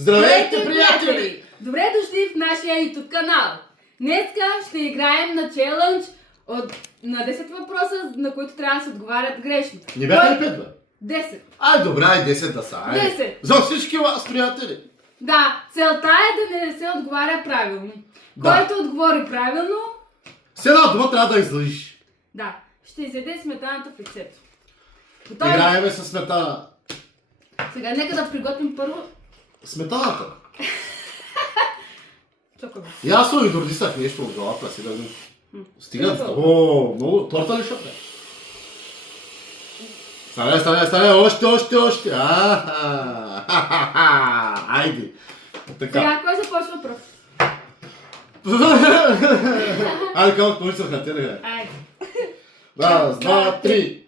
Здравейте, приятели! Добре дошли в нашия YouTube канал. Днеска ще играем на челендж на 10 въпроса, на които трябва да се отговарят грешно. Не бяха ли 5, бе? 10. Ай, добре, ай 10 да са. 10. За всички вас, приятели! Да, целта е да не се отговаря правилно. Да. Който отговори правилно, С една дума трябва да излъжиш. да, ще изяде сметаната в лицето. Играеме със сметана. Сега нека да приготвим първо Сметаната. чоколад. Ясно и дордисах нещо от главата си да ми... Стига. Какво? О, много. Торта ли ще бе? Стане, още. Айде. Така. Сега, кой започва пръв? Айде, как порисаха те, не. Айде. Раз, два, три.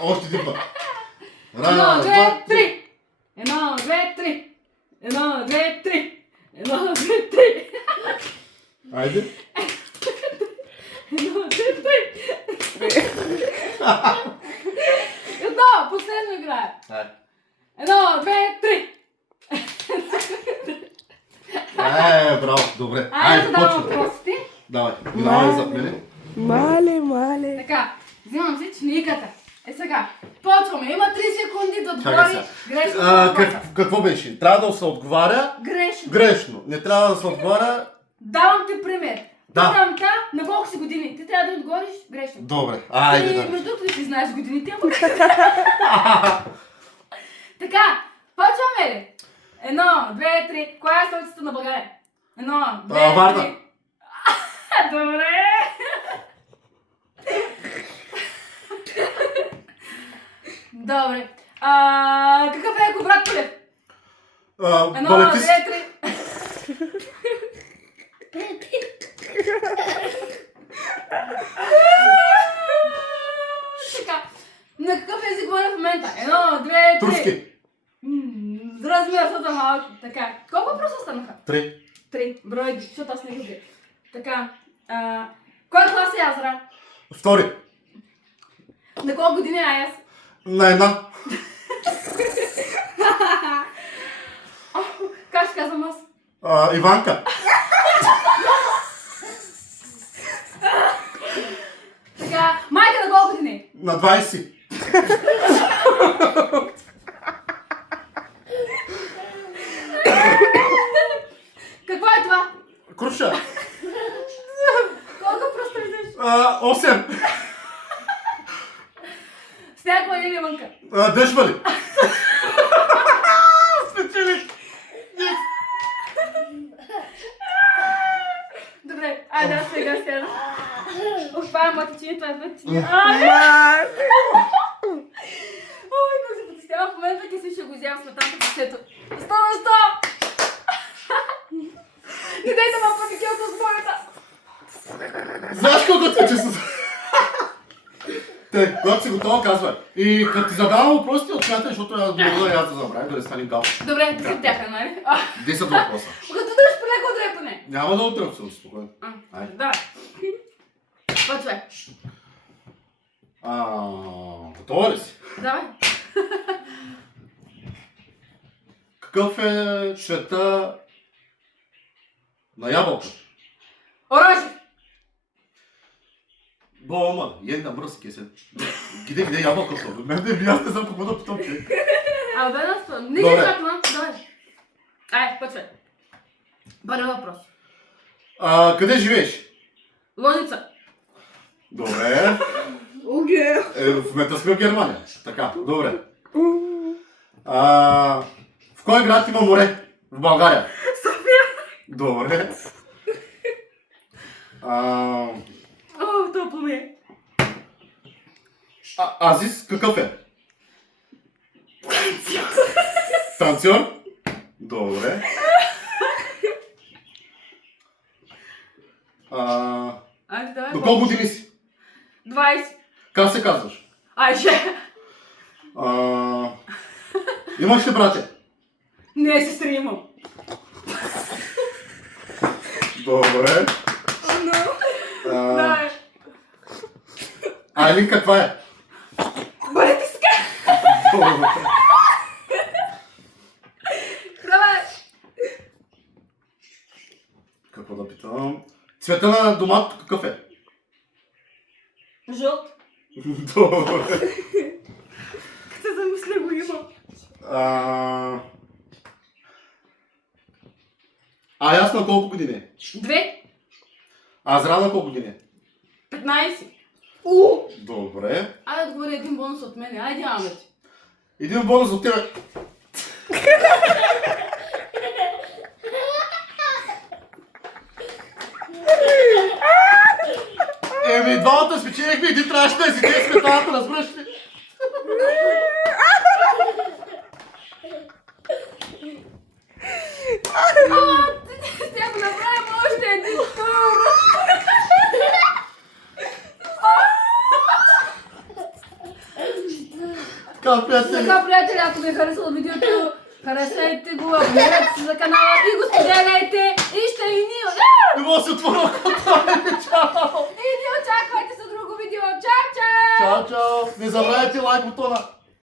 Още един път. Едно, две, три. Едно, две, три. Едно, две, три. Едно, две, три. Айде. Едно, две, три. Едно, последно играе. Едно, две, три. Браво, добре. Айде да давам почвай. въпросите. Давай, минавай зад мене. Мале. Така, взимам си чиниката. Сега, почваме. Има 3 секунди да Чакай отговори сега. грешно на въпроса. Какво беше? Трябва да се отговаря Грешно. грешно. Не трябва да се отговаря... Давам ти пример. Да. Питам та на колко си години. Ти трябва да отговориш грешно. Добре, айде Ти, да. между другото, си знаеш годините, ама... Така, почваме ли? Едно, две, три. Коя е столицата на България? Едно, две, Варна. три. Добре. Добре. Какъв е Коврат Полев? Едно, Балетист. две, три. Така. На какъв език говоря в момента? Едно, две, три. Турски. Размер са малко. Така. Колко въпроса станаха? 3. 3. Брой ги, защото аз не ги знам. Така. Кой клас е Азра? Втори. На колко години е Аяс? На една. Как ще казвам аз? Иванка. Така. Майка на колко години? На 20. Какво е това? Круша. Колко просто излизаш? 8. С някаква или мънка? Дъжвали. Спечелих. Добре, айде аз сега сяда. Това е моите чини, това е твоите чини. Ой, как се потестява в момента, ки си ще го изявам сметаната в лицето. 100 на 100! Не дайте ма паникелка с моята! Знаеш колко ти е често? Те, когато си готова, казвай. И като ти задавам въпросите, отчатай, защото аз мога да я да забравя, да не стане гал. Добре, 10 бяха, нали? 10 въпроса. Като държиш по-леко дрепане. Няма да отръм се, спокойно. Айде. Да. Почвай. Готова ли си? Давай. Какъв е цвета на ябълка? Оранжев. Бома, една мръски се. Где ябълка са? Мен не би, аз не знам какво да питам, човек. Бе, нас това. Не ги Добре. чаквам. Давай. Почвай. Първи въпрос. Къде живееш? Лозница. Добре. В момента сме в Германия. Така, добре. В кой град има море? В България. София. Добре. Топло ми е. Азис какъв е? Танцор? Добре. Айде, давай. До колко години си? 20. Как се казваш? Айше. Имаш ли брате? Не, сестри имам. Добре. Давай. Айлин каква е? Балетистка. Добре. Цвета на домат какъв е? Жълт. Добре. Се замисля го има. Ясно на колко години е? 2. Азра на колко години е? 15. Добре. Айде да говори един бонус от мене. Айде, Амет. Един бонус от тебе. Двамата спечелихме, един трябваше да си те сметаната, разбираш ли? Ще го направим още един тур. Така, приятели. Така, приятели, ако ви е харесало видеото, харесайте го, абонирайте се за канала и го споделяйте. И ще и ние... Не мога да се отворя контакта. Чао! И ни очаквайте за друго видео. Чао, чао! Чао, чао! Не забравяйте лайк бутона.